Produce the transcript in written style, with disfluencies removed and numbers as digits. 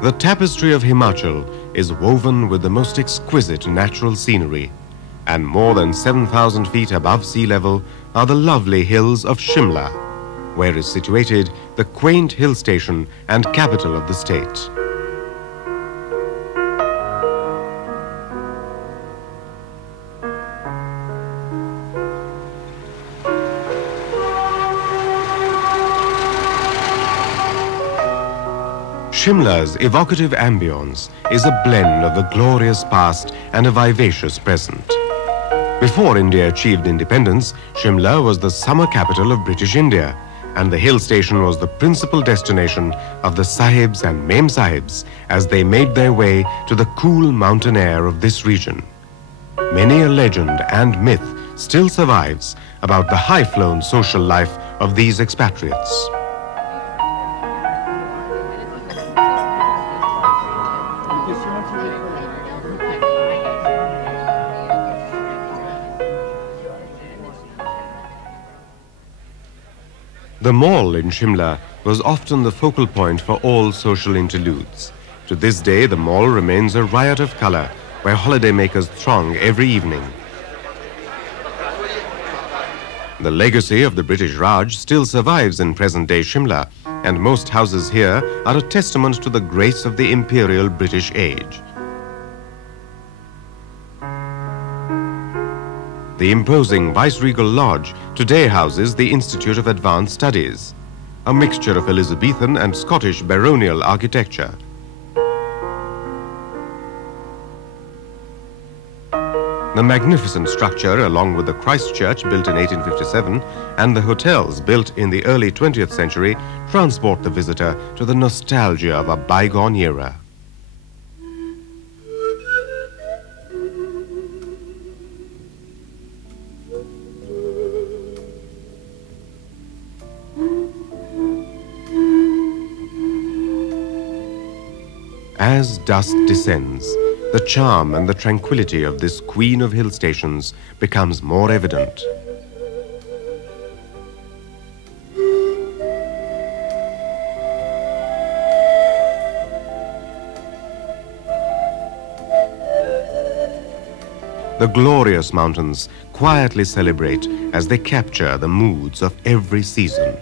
The tapestry of Himachal is woven with the most exquisite natural scenery, and more than 7,000 feet above sea level are the lovely hills of Shimla, where is situated the quaint hill station and capital of the state. Shimla's evocative ambience is a blend of the glorious past and a vivacious present. Before India achieved independence, Shimla was the summer capital of British India, and the hill station was the principal destination of the Sahibs and Mem Sahibs as they made their way to the cool mountain air of this region. Many a legend and myth still survives about the high-flown social life of these expatriates. The mall in Shimla was often the focal point for all social interludes. To this day, the mall remains a riot of color where holidaymakers throng every evening. The legacy of the British Raj still survives in present-day Shimla, and most houses here are a testament to the grace of the imperial British age. The imposing Viceregal Lodge today houses the Institute of Advanced Studies, a mixture of Elizabethan and Scottish baronial architecture. The magnificent structure, along with the Christ Church built in 1857 and the hotels built in the early 20th century, transport the visitor to the nostalgia of a bygone era. As dusk descends, the charm and the tranquility of this queen of hill stations becomes more evident. The glorious mountains quietly celebrate as they capture the moods of every season.